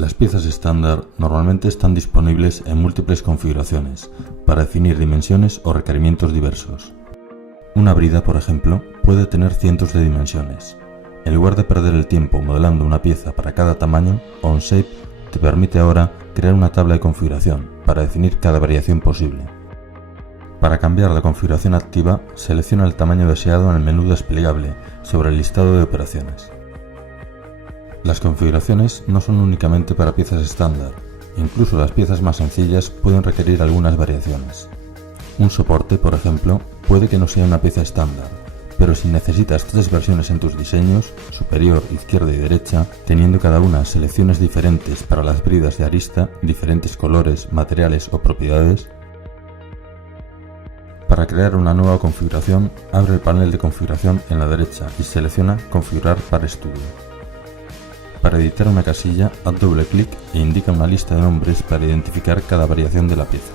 Las piezas estándar normalmente están disponibles en múltiples configuraciones para definir dimensiones o requerimientos diversos. Una brida, por ejemplo, puede tener cientos de dimensiones. En lugar de perder el tiempo modelando una pieza para cada tamaño, Onshape te permite ahora crear una tabla de configuración para definir cada variación posible. Para cambiar la configuración activa, selecciona el tamaño deseado en el menú desplegable sobre el listado de operaciones. Las configuraciones no son únicamente para piezas estándar, incluso las piezas más sencillas pueden requerir algunas variaciones. Un soporte, por ejemplo, puede que no sea una pieza estándar, pero si necesitas 3 versiones en tus diseños, superior, izquierda y derecha, teniendo cada una selecciones diferentes para las bridas de arista, diferentes colores, materiales o propiedades, para crear una nueva configuración, abre el panel de configuración en la derecha y selecciona Configurar para estudio. Para editar una casilla, haz doble clic e indica una lista de nombres para identificar cada variación de la pieza.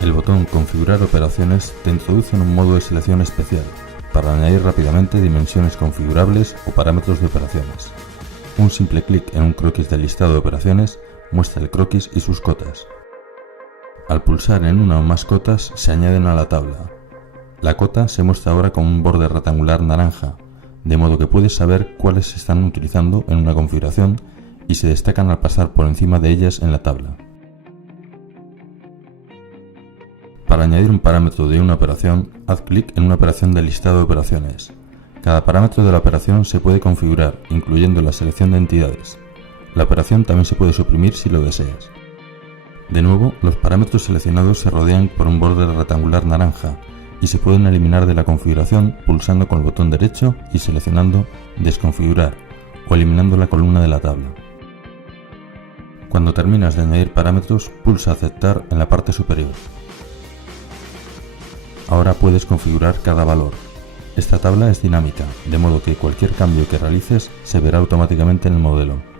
El botón Configurar operaciones te introduce en un modo de selección especial para añadir rápidamente dimensiones configurables o parámetros de operaciones. Un simple clic en un croquis del listado de operaciones muestra el croquis y sus cotas. Al pulsar en una o más cotas se añaden a la tabla. La cota se muestra ahora con un borde rectangular naranja, de modo que puedes saber cuáles se están utilizando en una configuración y se destacan al pasar por encima de ellas en la tabla. Para añadir un parámetro de una operación, haz clic en una operación del listado de operaciones. Cada parámetro de la operación se puede configurar, incluyendo la selección de entidades. La operación también se puede suprimir si lo deseas. De nuevo, los parámetros seleccionados se rodean por un borde rectangular naranja y se pueden eliminar de la configuración pulsando con el botón derecho y seleccionando Desconfigurar o eliminando la columna de la tabla. Cuando terminas de añadir parámetros, pulsa Aceptar en la parte superior. Ahora puedes configurar cada valor. Esta tabla es dinámica, de modo que cualquier cambio que realices se verá automáticamente en el modelo.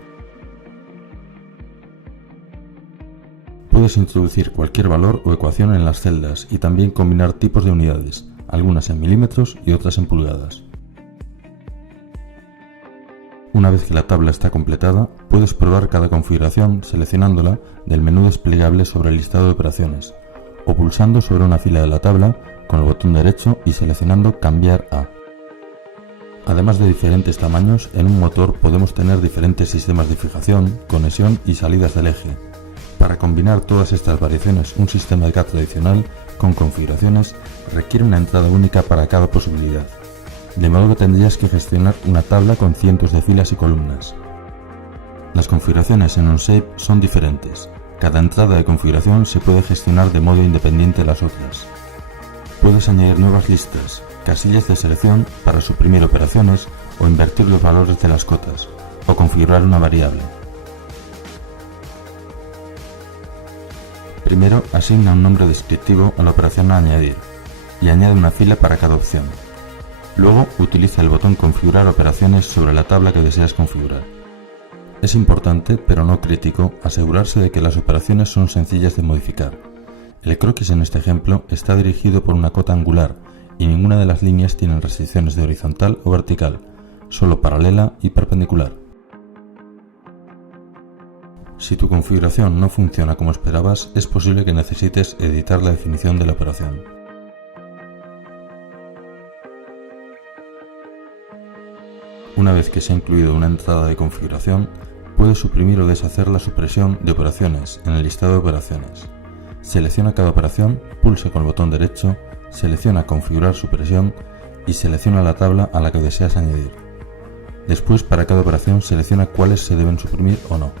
Puedes introducir cualquier valor o ecuación en las celdas y también combinar tipos de unidades, algunas en milímetros y otras en pulgadas. Una vez que la tabla está completada, puedes probar cada configuración seleccionándola del menú desplegable sobre el listado de operaciones o pulsando sobre una fila de la tabla con el botón derecho y seleccionando Cambiar a. Además de diferentes tamaños, en un motor podemos tener diferentes sistemas de fijación, conexión y salidas del eje. Para combinar todas estas variaciones, un sistema de CAD tradicional con configuraciones requiere una entrada única para cada posibilidad, de modo que tendrías que gestionar una tabla con cientos de filas y columnas. Las configuraciones en Onshape son diferentes. Cada entrada de configuración se puede gestionar de modo independiente de las otras. Puedes añadir nuevas listas, casillas de selección para suprimir operaciones o invertir los valores de las cotas, o configurar una variable. Primero, asigna un nombre descriptivo a la operación a añadir y añade una fila para cada opción. Luego, utiliza el botón Configurar operaciones sobre la tabla que deseas configurar. Es importante, pero no crítico, asegurarse de que las operaciones son sencillas de modificar. El croquis en este ejemplo está dirigido por una cota angular y ninguna de las líneas tiene restricciones de horizontal o vertical, solo paralela y perpendicular. Si tu configuración no funciona como esperabas, es posible que necesites editar la definición de la operación. Una vez que se ha incluido una entrada de configuración, puedes suprimir o deshacer la supresión de operaciones en el listado de operaciones. Selecciona cada operación, pulsa con el botón derecho, selecciona Configurar supresión y selecciona la tabla a la que deseas añadir. Después, para cada operación, selecciona cuáles se deben suprimir o no.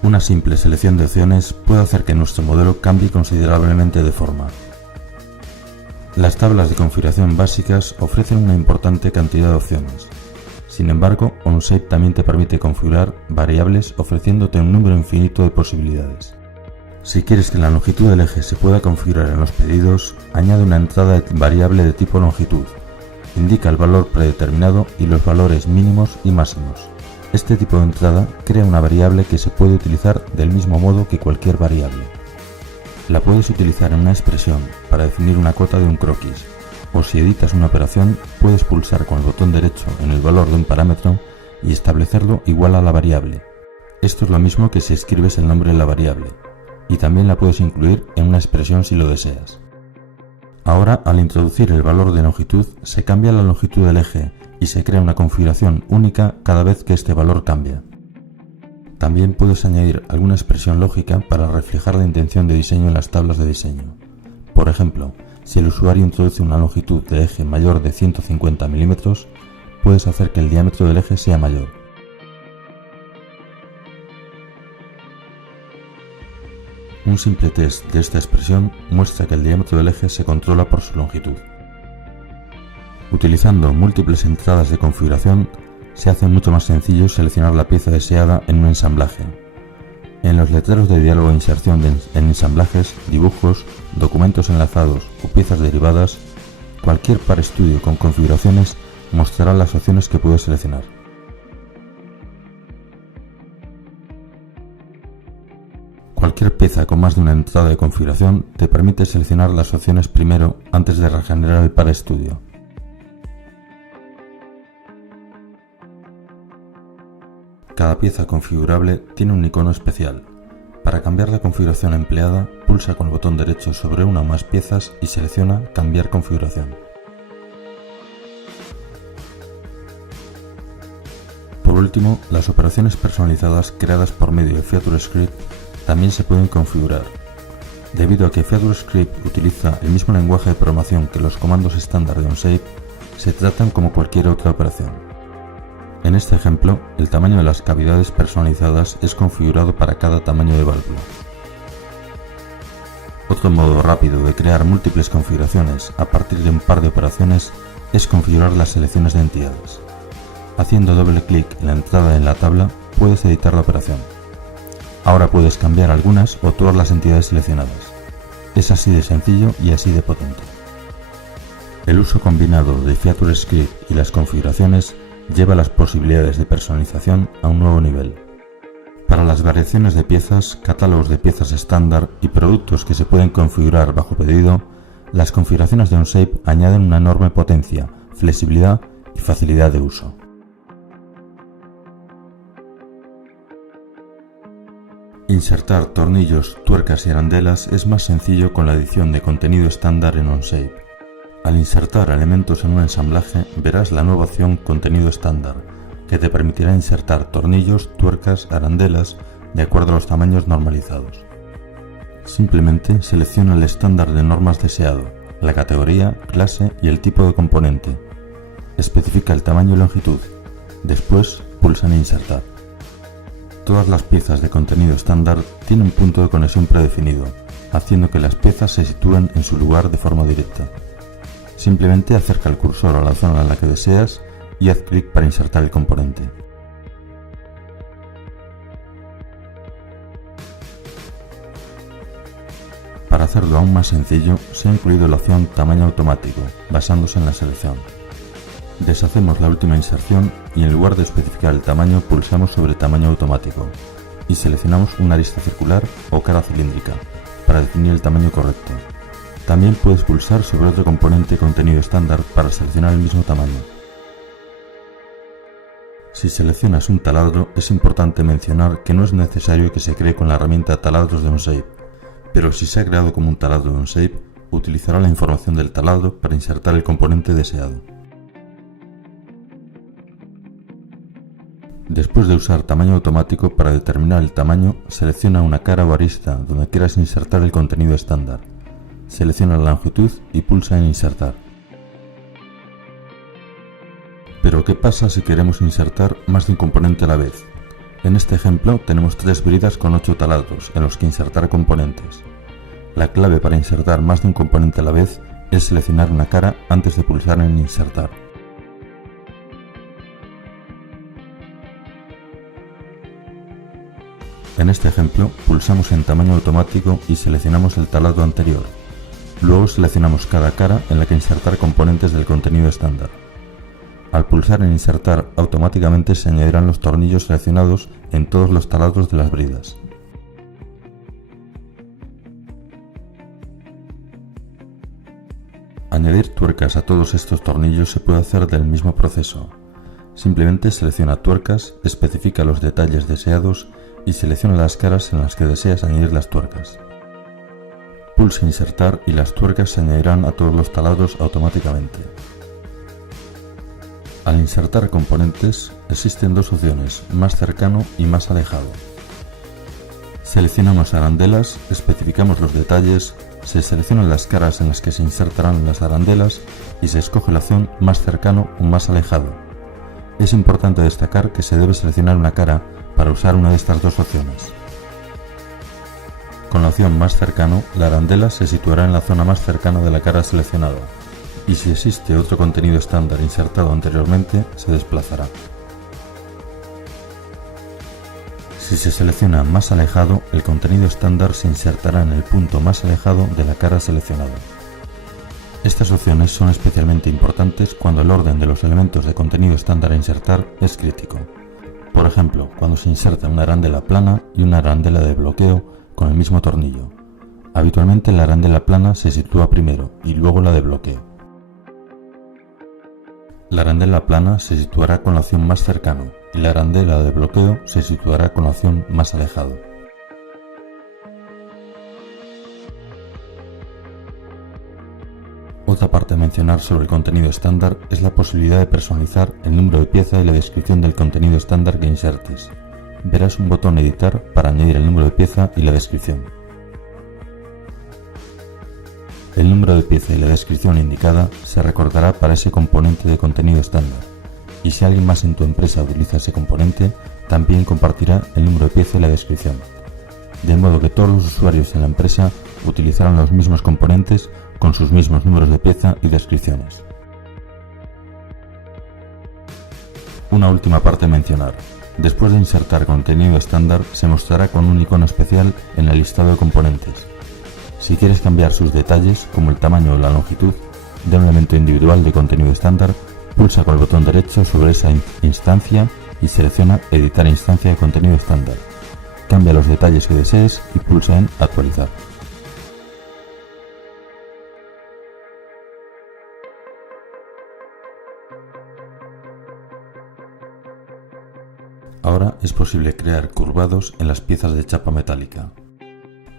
Una simple selección de opciones puede hacer que nuestro modelo cambie considerablemente de forma. Las tablas de configuración básicas ofrecen una importante cantidad de opciones. Sin embargo, Onshape también te permite configurar variables ofreciéndote un número infinito de posibilidades. Si quieres que la longitud del eje se pueda configurar en los pedidos, añade una entrada variable de tipo longitud. Indica el valor predeterminado y los valores mínimos y máximos. Este tipo de entrada crea una variable que se puede utilizar del mismo modo que cualquier variable. La puedes utilizar en una expresión para definir una cota de un croquis, o si editas una operación, puedes pulsar con el botón derecho en el valor de un parámetro y establecerlo igual a la variable. Esto es lo mismo que si escribes el nombre de la variable, y también la puedes incluir en una expresión si lo deseas. Ahora, al introducir el valor de longitud, se cambia la longitud del eje y se crea una configuración única cada vez que este valor cambia. También puedes añadir alguna expresión lógica para reflejar la intención de diseño en las tablas de diseño. Por ejemplo, si el usuario introduce una longitud de eje mayor de 150 mm, puedes hacer que el diámetro del eje sea mayor. Un simple test de esta expresión muestra que el diámetro del eje se controla por su longitud. Utilizando múltiples entradas de configuración, se hace mucho más sencillo seleccionar la pieza deseada en un ensamblaje. En los letreros de diálogo de inserción en ensamblajes, dibujos, documentos enlazados o piezas derivadas, cualquier PARStudio con configuraciones mostrará las opciones que puedes seleccionar. Cualquier pieza con más de una entrada de configuración te permite seleccionar las opciones primero antes de regenerar el PARStudio. Cada pieza configurable tiene un icono especial. Para cambiar la configuración empleada, pulsa con el botón derecho sobre una o más piezas y selecciona Cambiar configuración. Por último, las operaciones personalizadas creadas por medio de FeatureScript también se pueden configurar. Debido a que FeatureScript utiliza el mismo lenguaje de programación que los comandos estándar de OnShape, se tratan como cualquier otra operación. En este ejemplo, el tamaño de las cavidades personalizadas es configurado para cada tamaño de válvula. Otro modo rápido de crear múltiples configuraciones a partir de un par de operaciones es configurar las selecciones de entidades. Haciendo doble clic en la entrada en la tabla, puedes editar la operación. Ahora puedes cambiar algunas o todas las entidades seleccionadas. Es así de sencillo y así de potente. El uso combinado de FeatureScript y las configuraciones lleva las posibilidades de personalización a un nuevo nivel. Para las variaciones de piezas, catálogos de piezas estándar y productos que se pueden configurar bajo pedido, las configuraciones de OnShape añaden una enorme potencia, flexibilidad y facilidad de uso. Insertar tornillos, tuercas y arandelas es más sencillo con la edición de contenido estándar en OnShape. Al insertar elementos en un ensamblaje, verás la nueva opción Contenido estándar, que te permitirá insertar tornillos, tuercas, arandelas, de acuerdo a los tamaños normalizados. Simplemente selecciona el estándar de normas deseado, la categoría, clase y el tipo de componente. Especifica el tamaño y longitud. Después, pulsa en Insertar. Todas las piezas de contenido estándar tienen un punto de conexión predefinido, haciendo que las piezas se sitúen en su lugar de forma directa. Simplemente acerca el cursor a la zona en la que deseas y haz clic para insertar el componente. Para hacerlo aún más sencillo, se ha incluido la opción Tamaño automático, basándose en la selección. Deshacemos la última inserción y en lugar de especificar el tamaño pulsamos sobre Tamaño automático y seleccionamos una arista circular o cara cilíndrica para definir el tamaño correcto. También puedes pulsar sobre otro componente contenido estándar para seleccionar el mismo tamaño. Si seleccionas un taladro, es importante mencionar que no es necesario que se cree con la herramienta Taladros de OnShape, pero si se ha creado como un taladro de OnShape, utilizará la información del taladro para insertar el componente deseado. Después de usar Tamaño automático para determinar el tamaño, selecciona una cara o arista donde quieras insertar el contenido estándar. Selecciona la longitud y pulsa en Insertar. Pero ¿qué pasa si queremos insertar más de un componente a la vez? En este ejemplo tenemos 3 bridas con 8 taladros en los que insertar componentes. La clave para insertar más de un componente a la vez es seleccionar una cara antes de pulsar en Insertar. En este ejemplo, pulsamos en Tamaño automático y seleccionamos el taladro anterior. Luego seleccionamos cada cara en la que insertar componentes del contenido estándar. Al pulsar en Insertar, automáticamente se añadirán los tornillos seleccionados en todos los taladros de las bridas. Añadir tuercas a todos estos tornillos se puede hacer del mismo proceso. Simplemente selecciona tuercas, especifica los detalles deseados y selecciona las caras en las que deseas añadir las tuercas. Pulsa Insertar y las tuercas se añadirán a todos los taladros automáticamente. Al insertar componentes existen dos opciones, más cercano y más alejado. Seleccionamos arandelas, especificamos los detalles, se seleccionan las caras en las que se insertarán las arandelas y se escoge la opción más cercano o más alejado. Es importante destacar que se debe seleccionar una cara para usar una de estas dos opciones. Con la opción más cercano, la arandela se situará en la zona más cercana de la cara seleccionada, y si existe otro contenido estándar insertado anteriormente, se desplazará. Si se selecciona más alejado, el contenido estándar se insertará en el punto más alejado de la cara seleccionada. Estas opciones son especialmente importantes cuando el orden de los elementos de contenido estándar a insertar es crítico. Por ejemplo, cuando se inserta una arandela plana y una arandela de bloqueo con el mismo tornillo. Habitualmente la arandela plana se sitúa primero y luego la de bloqueo. La arandela plana se situará con la opción más cercano y la arandela de bloqueo se situará con la opción más alejado. Otra parte a mencionar sobre el contenido estándar es la posibilidad de personalizar el número de pieza y la descripción del contenido estándar que insertes. Verás un botón Editar para añadir el número de pieza y la descripción. El número de pieza y la descripción indicada se recordará para ese componente de contenido estándar, y si alguien más en tu empresa utiliza ese componente, también compartirá el número de pieza y la descripción, de modo que todos los usuarios en la empresa utilizarán los mismos componentes con sus mismos números de pieza y descripciones. Una última parte a mencionar. Después de insertar contenido estándar, se mostrará con un icono especial en el listado de componentes. Si quieres cambiar sus detalles, como el tamaño o la longitud, de un elemento individual de contenido estándar, pulsa con el botón derecho sobre esa instancia y selecciona Editar instancia de contenido estándar. Cambia los detalles que desees y pulsa en Actualizar. Ahora es posible crear curvados en las piezas de chapa metálica.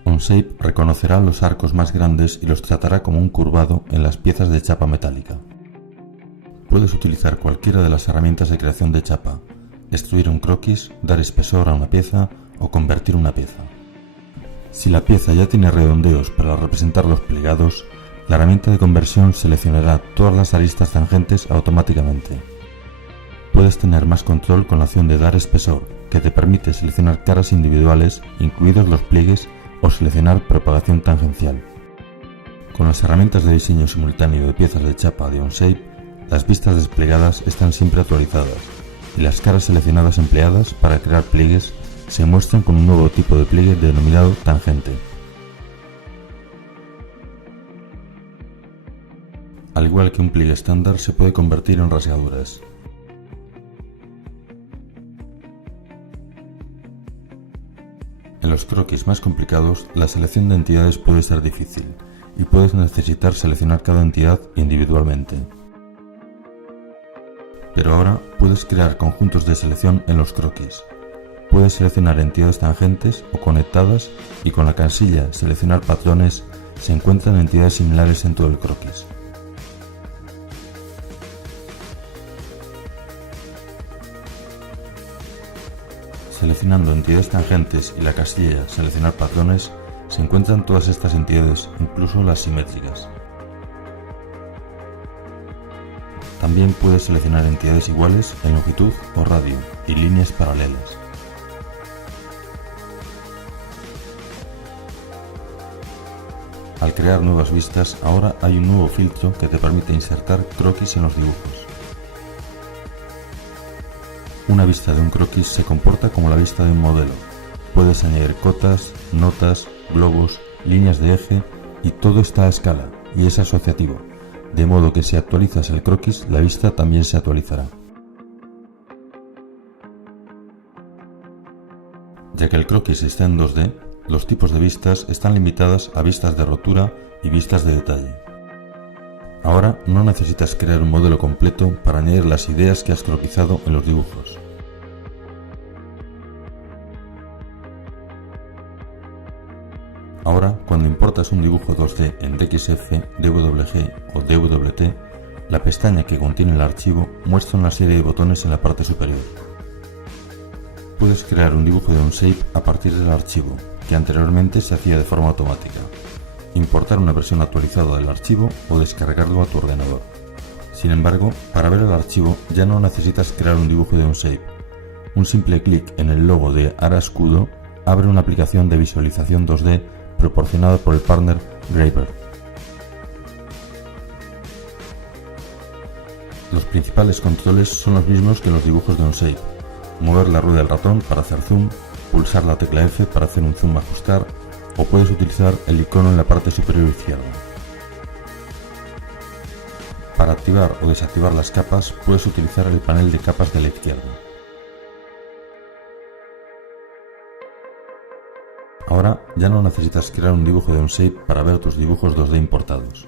Onshape reconocerá los arcos más grandes y los tratará como un curvado en las piezas de chapa metálica. Puedes utilizar cualquiera de las herramientas de creación de chapa, extruir un croquis, dar espesor a una pieza o convertir una pieza. Si la pieza ya tiene redondeos para representar los plegados, la herramienta de conversión seleccionará todas las aristas tangentes automáticamente. Puedes tener más control con la opción de dar espesor, que te permite seleccionar caras individuales, incluidos los pliegues, o seleccionar propagación tangencial. Con las herramientas de diseño simultáneo de piezas de chapa de Onshape, las vistas desplegadas están siempre actualizadas, y las caras seleccionadas empleadas para crear pliegues se muestran con un nuevo tipo de pliegue denominado tangente. Al igual que un pliegue estándar, se puede convertir en rasgaduras. En los croquis más complicados, la selección de entidades puede ser difícil y puedes necesitar seleccionar cada entidad individualmente. Pero ahora puedes crear conjuntos de selección en los croquis. Puedes seleccionar entidades tangentes o conectadas y con la casilla Seleccionar patrones se encuentran entidades similares en todo el croquis. Seleccionando entidades tangentes y la casilla Seleccionar patrones se encuentran todas estas entidades, incluso las simétricas. También puedes seleccionar entidades iguales en longitud o radio y líneas paralelas. Al crear nuevas vistas, ahora hay un nuevo filtro que te permite insertar croquis en los dibujos. Una vista de un croquis se comporta como la vista de un modelo. Puedes añadir cotas, notas, globos, líneas de eje y todo está a escala y es asociativo, de modo que si actualizas el croquis, la vista también se actualizará. Ya que el croquis está en 2D, los tipos de vistas están limitadas a vistas de rotura y vistas de detalle. Ahora no necesitas crear un modelo completo para añadir las ideas que has croquisado en los dibujos. Ahora, cuando importas un dibujo 2D en DXF, DWG o DWT, la pestaña que contiene el archivo muestra una serie de botones en la parte superior. Puedes crear un dibujo de Onshape a partir del archivo, que anteriormente se hacía de forma automática, importar una versión actualizada del archivo o descargarlo a tu ordenador. Sin embargo, para ver el archivo ya no necesitas crear un dibujo de Onshape. Un simple clic en el logo de Ara Escudo abre una aplicación de visualización 2D proporcionada por el partner Graver. Los principales controles son los mismos que los dibujos de Onshape: mover la rueda del ratón para hacer zoom, pulsar la tecla F para hacer un zoom ajustar, o puedes utilizar el icono en la parte superior izquierda. Para activar o desactivar las capas puedes utilizar el panel de capas de la izquierda. Ahora ya no necesitas crear un dibujo de Onshape para ver tus dibujos 2D importados.